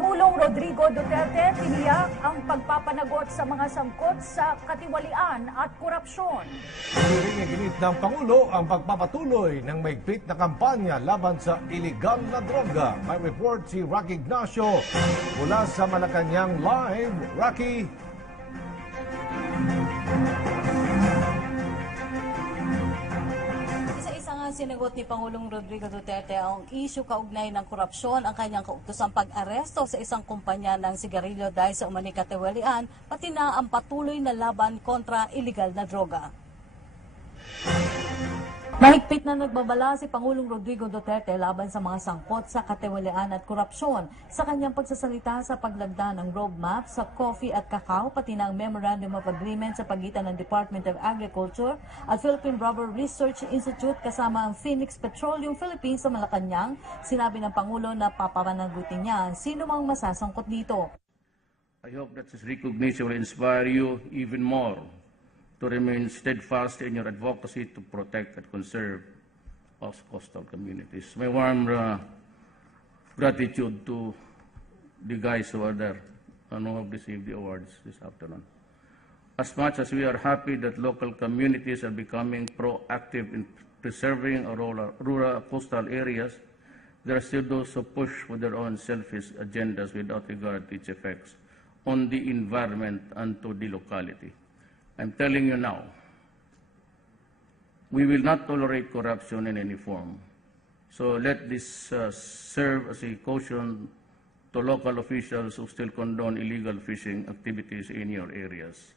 Pangulong Rodrigo Duterte tiniyak ang pagpapanagot sa mga sangkot sa katiwalian at korupsyon. Ginit ng Pangulo ang pagpapatuloy ng maigpit na kampanya laban sa iligal na droga. May report si Rocky Ignacio mula sa Malacanang Live. Rocky. Sinagot ni Pangulong Rodrigo Duterte ang isyu kaugnay ng korupsyon ang kanyang kautosang pag-aresto sa isang kumpanya ng sigarilyo dahil sa umani katiwalian, pati na ang patuloy na laban kontra iligal na droga. Mahigpit na nagbabala si Pangulong Rodrigo Duterte laban sa mga sangkot sa katiwalian at korupsyon sa kanyang pagsasalita sa paglagda ng roadmap sa coffee at kakao pati ng Memorandum of Agreement sa pagitan ng Department of Agriculture at Philippine Rubber Research Institute kasama ang Phoenix Petroleum Philippines sa Malacanang. Sinabi ng Pangulo na paparanagutin niya ang sino mang masasangkot dito. I hope that this recognition will inspire you even more to remain steadfast in your advocacy to protect and conserve our coastal communities. My warm gratitude to the guys who are there and who have received the awards this afternoon. As much as we are happy that local communities are becoming proactive in preserving our rural coastal areas, there are still those who push for their own selfish agendas without regard to its effects on the environment and to the locality. I'm telling you now, we will not tolerate corruption in any form. So let this serve as a caution to local officials who still condone illegal fishing activities in your areas.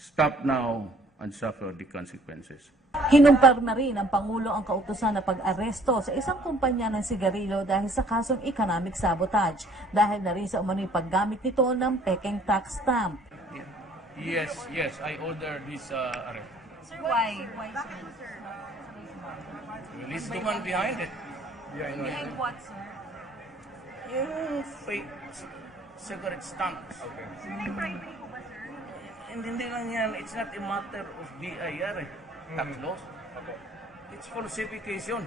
Stop now and suffer the consequences. Hinumpar na rin ng Pangulo ang kautusan na pag-aresto sa isang kumpanya ng sigarilyo dahil sa kasong economic sabotage, dahil na rin sa umano'y paggamit nito ng pekeng tax stamp. Yes, I ordered this arrest. Sir, why? Why, sir? Release the one behind it. Yeah, behind what, sir? Yung fake cigarette stamps. Okay. Sir, may bribery po ba, sir? Hindi lang yan. It's not a matter of BIR, tax laws. It's falsification.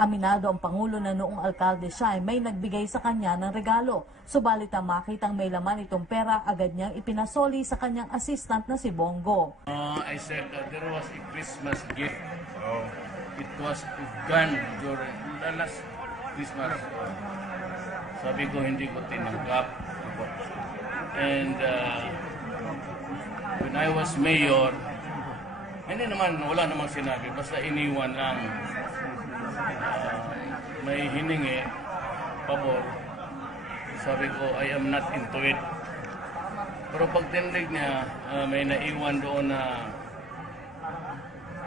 Aminado ang Pangulo na noong alkalde siya ay may nagbigay sa kanya ng regalo. Subalit ang makitang may laman itong pera, agad niyang ipinasoli sa kanyang assistant na si Bongo. I said there was a Christmas gift. It was a gun during the last Christmas. Sabi ko hindi ko tinanggap. And when I was mayor, wala namang sinabi. Basta iniwan lang. May hiningi, pabor. Sabi ko, I am not into it. Pero pag tindig niya, may naiwan doon na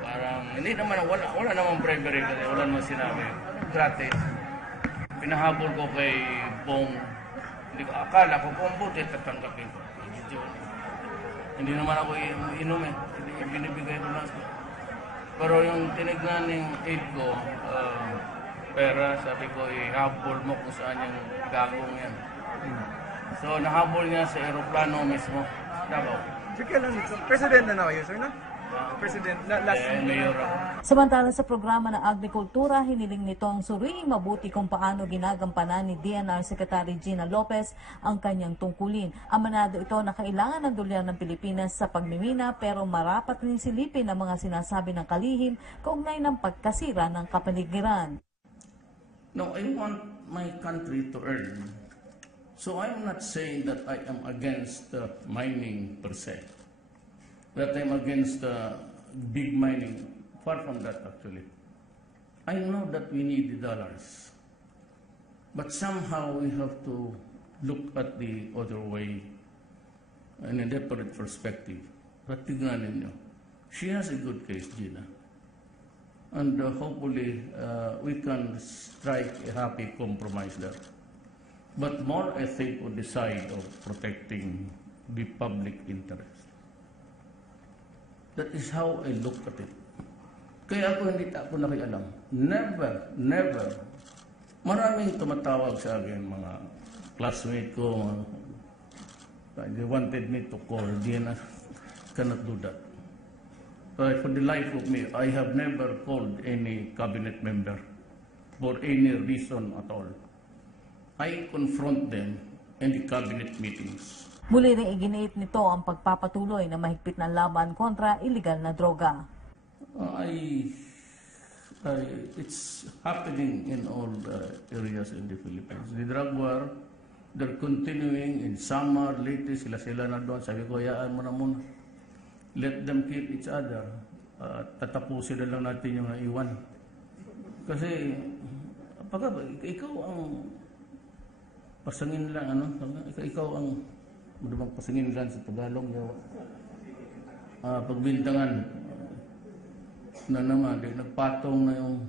parang, hindi naman, wala namang bribery kasi wala namang sinabi. Gratis. Pinahabol ko kay Bong. Hindi ko, akala ko kung buti tatanggapin ko. Hindi naman ako inom eh. Binibigay ko lang. Pero yung tinignan ng aid ko, pera, sabi ko, ihabol mo kung saan yung gagong yan. So, nahabol niya sa aeroplano mismo. Davao. Sige lang, president na kayo, sir, no? President, last mayor ako. Samantala sa programa ng agrikultura, hiniling nitong suriing mabuti kung paano ginagampanan ni DNR Secretary Gina Lopez ang kanyang tungkulin. Aminado ito na kailangan ng dolyar ng Pilipinas sa pagmimina pero marapat rin silipin ang mga sinasabi ng kalihim kaugnay ng pagkasira ng kapaligiran. No, I want my country to earn. So I'm not saying that I am against mining per se. That I'm against big mining. Far from that, actually. I know that we need the dollars. But somehow we have to look at the other way in a different perspective. But tignan ninyo. She has a good case, Gina. And hopefully we can strike a happy compromise there. But more, I think, on the side of protecting the public interest. That is how I look at it. Kaya ako hindi ako nakialam. Never. Maraming tumatawag sa akin, mga classmate ko. They wanted me to call. I cannot do that. But for the life of me, I have never called any cabinet member for any reason at all. I confront them in the cabinet meetings. Muli rin iginiit nito ang pagpapatuloy na mahigpit na laban kontra iligal na droga. It's happening in all areas in the Philippines. The drug war, they're continuing in summer, latest, sila na doon. Sabi ko, hayaan mo na muna. Let them kill each other. Tatapusin na lang natin yung naiwan. Kasi, pagka ikaw ang pasangin lang, ikaw ang, pasangin lang sa Tagalog, pagbintangan, na naman, nagpatong na yung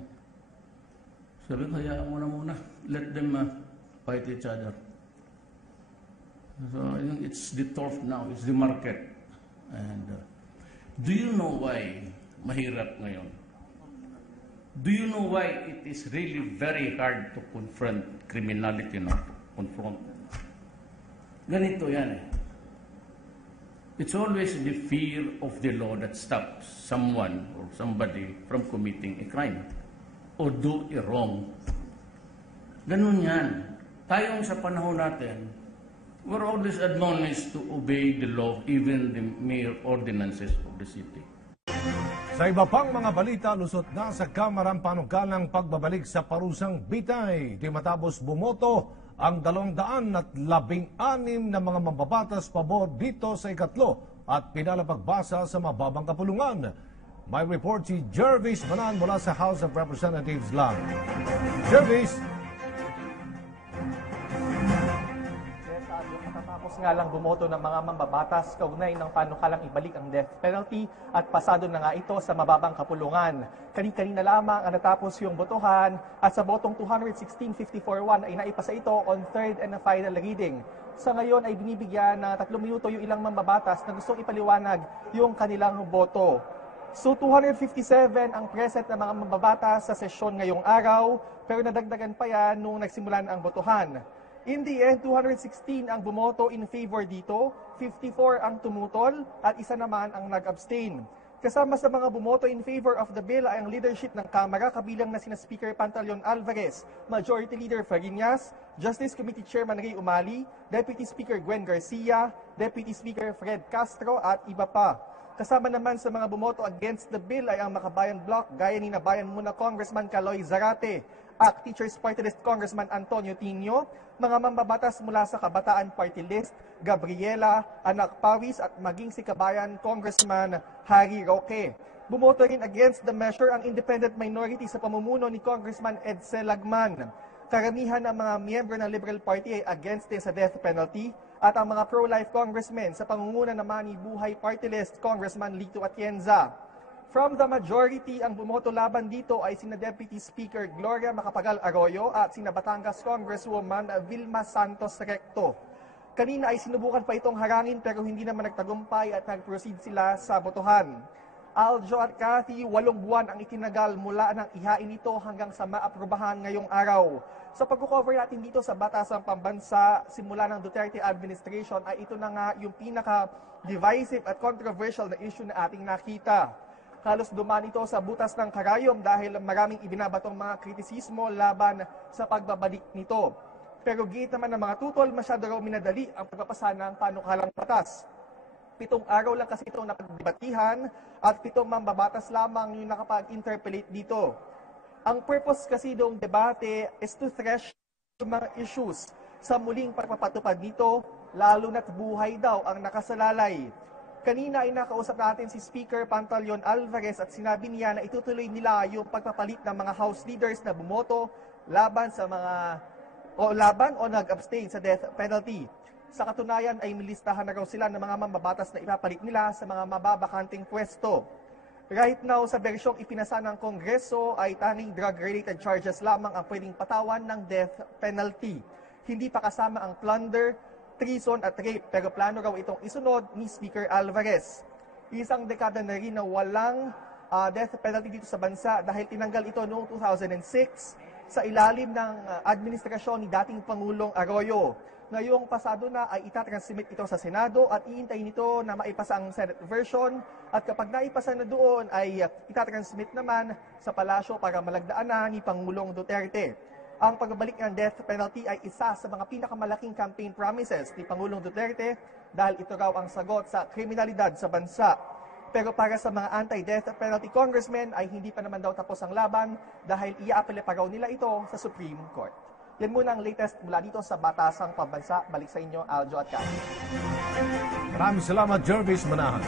sabi ko, hayaan mo na muna. Let them fight each other. So, I think it's the turf now. It's the market. And do you know why mahirap ngayon? Do you know why it is really very hard to confront criminality now? Confront. Ganito yan eh. It's always the fear of the law that stops someone or somebody from committing a crime or do a wrong. Ganun yan. Tayong sa panahon natin, we're always admonished to obey the law, even the mere ordinances of the city. Sa iba pang mga balita, lusot na sa Kamarang Panukalang pagbabalik sa parusang bitay. Di matapos bumoto ang 216 na mga mambabatas pabor dito sa ikatlo at pinalapagbasa sa mababang kapulungan. May report si Jervis Manan mula sa House of Representatives lang. Jervis! Matapos nga lang bumoto ng mga mambabatas kaugnay ng panukalang ibalik ang death penalty at pasado na nga ito sa mababang kapulungan. Kani-kanina lamang ang natapos yung botohan at sa botong 216-54-1 ay naipasa ito on third and final reading. Sa ngayon ay binibigyan na 3 minuto yung ilang mambabatas na gustong ipaliwanag yung kanilang boto. So 257 ang present na mga mambabatas sa sesyon ngayong araw pero nadagdagan pa yan nung nagsimulan ang botohan. In the end, 216 ang bumoto in favor dito, 54 ang tumutol at isa naman ang nag-abstain. Kasama sa mga bumoto in favor of the bill ay ang leadership ng Kamara kabilang na sina Speaker Pantaleon Alvarez, Majority Leader Fariñas, Justice Committee Chairman Ray Umali, Deputy Speaker Gwen Garcia, Deputy Speaker Fred Castro at iba pa. Kasama naman sa mga bumoto against the bill ay ang Makabayan Bloc gaya ni Nabayan Muna Congressman Caloy Zarate, ACT Teachers Party List Congressman Antonio Tinio, mga mambabatas mula sa Kabataan Party List, Gabriela, Anak Pawis at maging si Kabayan Congressman Harry Roque. Bumoto rin against the measure ang independent minority sa pamumuno ni Congressman Edsel Lagman. Karamihan ng mga miyembro ng Liberal Party ay against din sa death penalty at ang mga pro-life congressmen sa pangunguna naman ni Buhay Party List Congressman Lito Atienza. From the majority, ang bumoto laban dito ay sina Deputy Speaker Gloria Macapagal Arroyo at sina Batangas Congresswoman Vilma Santos Recto. Kanina ay sinubukan pa itong harangin pero hindi naman nagtagumpay at nag-proceed sila sa botohan. Aljo at Cathy, 8 buwan ang itinagal mula nang ihain ito hanggang sa maaprubahan ngayong araw. Sa pag-cover natin dito sa Batasang Pambansa, simula ng Duterte administration ay ito na nga yung pinaka-divisive at controversial na issue na ating nakita. Halos dumaan ito sa butas ng karayom dahil maraming ibinabatong mga kritisismo laban sa pagbabalik nito. Pero giit naman ng mga tutol, masyado raw minadali ang pagpapasa ng panukalang batas. 7 araw lang kasi itong napagdebatihan at 7 mambabatas lamang yung nakapag-interpellate dito. Ang purpose kasi ng debate is to thresh yung mga issues sa muling pagpapatupad nito, lalo na't buhay daw ang nakasalalay. Kanina ay nakausap natin si Speaker Pantaleon Alvarez at sinabi niya na itutuloy nila yung pagpapalit ng mga House leaders na bumoto laban o nag-abstain sa death penalty. Sa katunayan ay milistahan na raw sila ng mga mambabatas na ipapalit nila sa mga mababakanting pwesto. Right now, sa bersyong ipinasa ng Kongreso ay tanging drug-related charges lamang ang pwedeng patawan ng death penalty. Hindi pa kasama ang plunder, treason at rape pero plano raw itong isunod ni Speaker Alvarez. Isang dekada na rin na walang death penalty dito sa bansa dahil tinanggal ito noong 2006 sa ilalim ng administrasyon ni dating Pangulong Arroyo. Ngayong pasado na ay itatransmit ito sa Senado at iintayin nito na maipasa ang Senate version at kapag naipasa na doon ay itatransmit naman sa palasyo para malagdaan na ni Pangulong Duterte. Ang pagbabalik ng death penalty ay isa sa mga pinakamalaking campaign promises ni Pangulong Duterte dahil ito raw ang sagot sa kriminalidad sa bansa. Pero para sa mga anti-death penalty congressmen ay hindi pa naman daw tapos ang laban dahil iaapela pa raw nila ito sa Supreme Court. Yan muna ang latest mula dito sa Batasang Pambansa. Balik sa inyo, Aljo at Kai. Maraming salamat, Jervis Manahan.